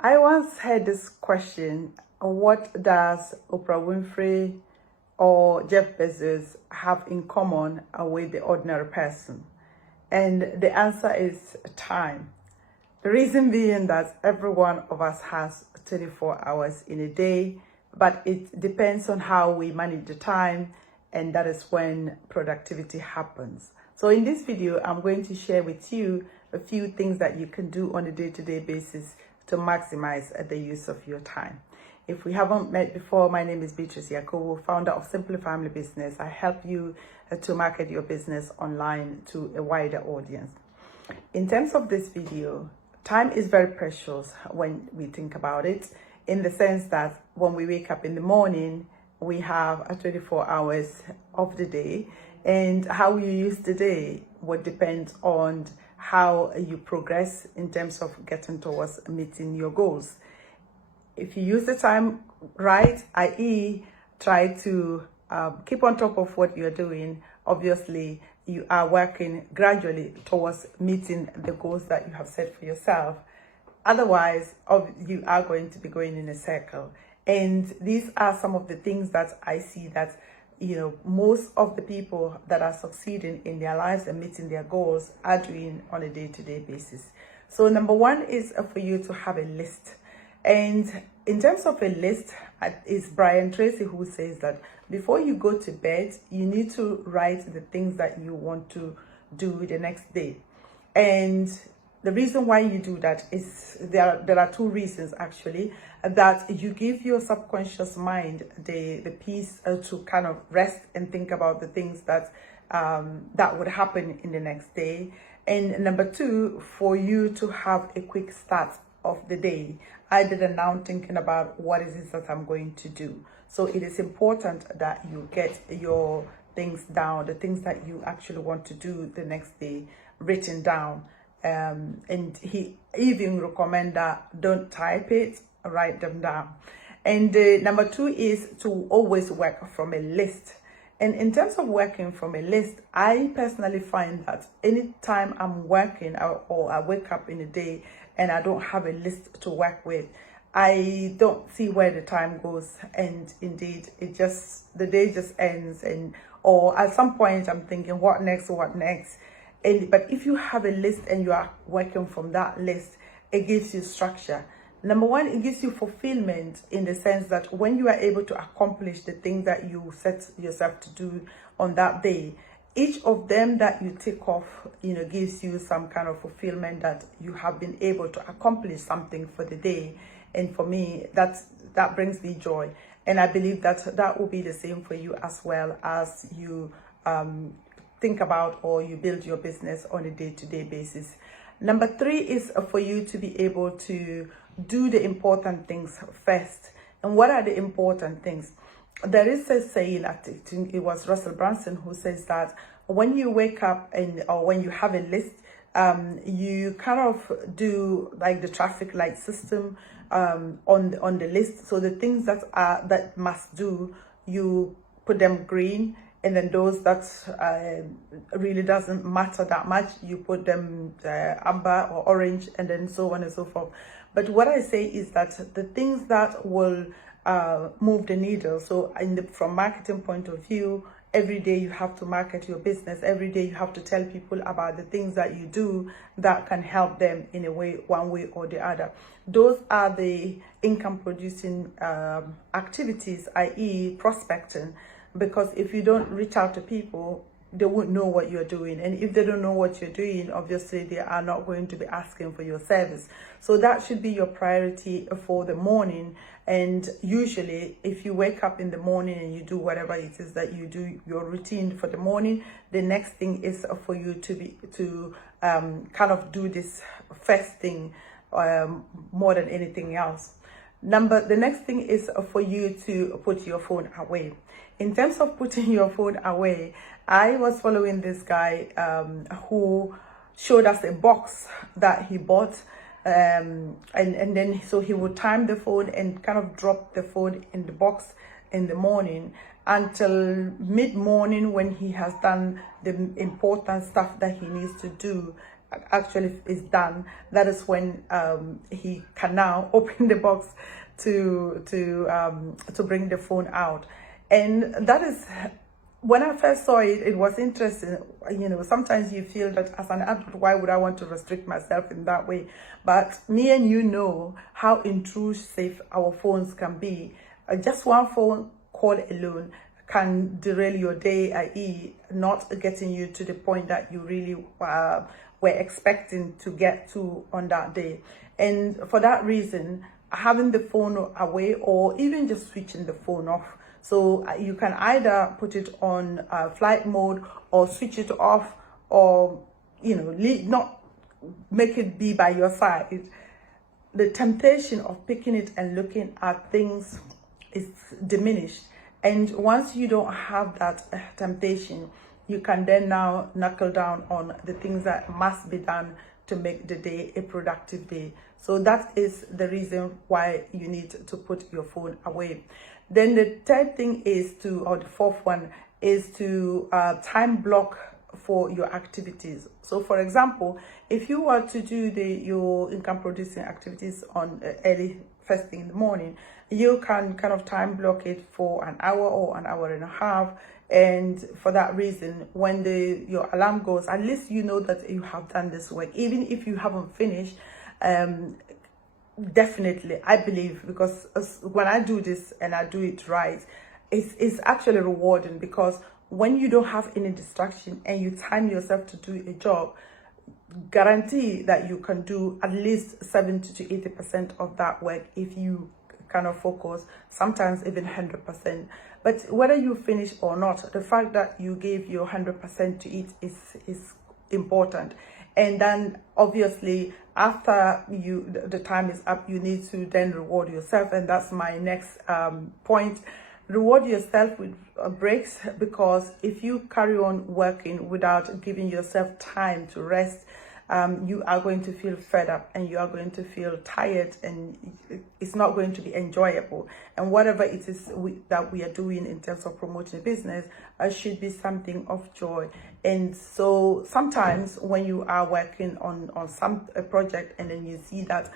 I once had this question: what does Oprah Winfrey or Jeff Bezos have in common with the ordinary person? And the answer is time. The reason being that every one of us has 24 hours in a day, but it depends on how we manage the time, and that is when productivity happens. So in this video, I'm going to share with you a few things that you can do on a day-to-day basis to maximize the use of your time. If we haven't met before, my name is Beatriceyakubu, founder of Simple Family Business. I help you to market your business online to a wider audience. In terms of this video, time is very precious when we think about it, in the sense that when we wake up in the morning, we have 24 hours of the day, and how you use the day would depend on how you progress in terms of getting towards meeting your goals. If you use the time right, i.e. try to keep on top of what you're doing, obviously you are working gradually towards meeting the goals that you have set for yourself. Otherwise, you are going to be going in a circle. And these are some of the things that I see that, most of the people that are succeeding in their lives and meeting their goals are doing on a day-to-day basis. So number one is for you to have a list. And in terms of a list, it's Brian Tracy who says that before you go to bed, you need to write the things that you want to do the next day. And the reason why you do that is there are two reasons actually. That you give your subconscious mind the peace to kind of rest and think about the things that that would happen in the next day. And number two, for you to have a quick start of the day, either than now thinking about what is it that I'm going to do. So it is important that you get your things down, the things that you actually want to do the next day, written down. And he even recommend that don't type it, write them down. And number two is to always work from a list. And in terms of working from a list, I personally find that anytime I'm working or I wake up in a day and I don't have a list to work with, I don't see where the time goes. And indeed, the day just ends. Or at some point I'm thinking, what next? But if you have a list and you are working from that list, it gives you structure. Number one, it gives you fulfillment in the sense that when you are able to accomplish the things that you set yourself to do on that day, each of them that you tick off, gives you some kind of fulfillment that you have been able to accomplish something for the day. And for me, that brings me joy. And I believe that will be the same for you as well as you think about or you build your business on a day-to-day basis. Number three is for you to be able to do the important things first. And what are the important things? There is a saying, I think it was Russell Brunson who says that when you wake up or when you have a list, you kind of do like the traffic light system on the list. So the things that must do, you put them green. And then those that really doesn't matter that much, you put them amber or orange, and then so on and so forth. But what I say is that the things that will move the needle, so from marketing point of view, every day you have to market your business. Every day you have to tell people about the things that you do that can help them in a way, one way or the other. Those are the income producing activities, i.e. prospecting. Because if you don't reach out to people, they won't know what you're doing. And if they don't know what you're doing, obviously they are not going to be asking for your service. So that should be your priority for the morning. And usually if you wake up in the morning and you do whatever it is that you do, your routine for the morning, the next thing is for you to kind of do this first thing more than anything else. The next thing is for you to put your phone away. In terms of putting your phone away, I was following this guy who showed us a box that he bought, and then so he would time the phone and kind of drop the phone in the box in the morning until mid-morning when he has done the important stuff that he needs to do. actually is done, that is when he can now open the box to bring the phone out. And that is, when I first saw it, it was interesting. You know, sometimes you feel that as an adult, why would I want to restrict myself in that way? But me and you know how intrusive our phones can be. Just one phone call alone can derail your day, i.e. not getting you to the point that you really were expecting to get to on that day. And for that reason, having the phone away, or even just switching the phone off. So you can either put it on flight mode or switch it off, or, you know, not make it be by your side. The temptation of picking it and looking at things is diminished. And once you don't have that temptation, you can then now knuckle down on the things that must be done to make the day a productive day. So that is the reason why you need to put your phone away. Then the third thing is or the fourth one is to time block for your activities. So for example, if you were to do your income producing activities on early first thing in the morning, you can kind of time block it for an hour or an hour and a half. And for that reason, when your alarm goes, at least you know that you have done this work, even if you haven't finished. Definitely, I believe, because when I do this and I do it right, it's actually rewarding, because when you don't have any distraction and you time yourself to do a job, guarantee that you can do at least 70 to 80% of that work if you kind of focus, sometimes even 100%. But whether you finish or not, the fact that you gave your 100% to it is important. And then obviously after the time is up, you need to then reward yourself. And that's my next point. Reward yourself with breaks, because if you carry on working without giving yourself time to rest, you are going to feel fed up and you are going to feel tired, and it's not going to be enjoyable. And whatever it is that we are doing in terms of promoting business should be something of joy. And so sometimes when you are working on a project and then you see that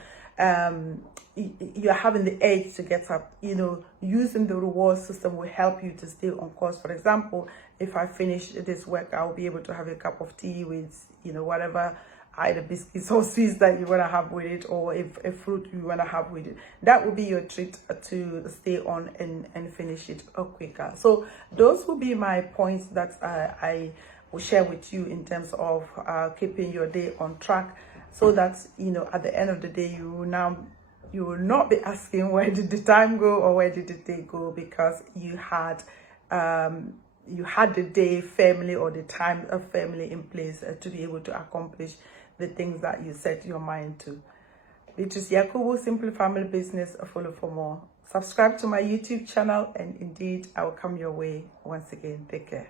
you're having the edge to get up, you know, using the reward system will help you to stay on course. For example, if I finish this work, I'll be able to have a cup of tea with, you know, whatever, either biscuits or sweets that you want to have with it, or if a fruit you want to have with it. That will be your treat to stay on and finish it quicker. So those will be my points that I will share with you in terms of keeping your day on track, so that, you know, at the end of the day, you will not be asking where did the time go or where did the day go, because you had the day firmly, or the time firmly in place to be able to accomplish the things that you set your mind to. Beatrice Yakubu, Simple Family Business. Follow for more. Subscribe to my YouTube channel, and indeed I will come your way once again. Take care.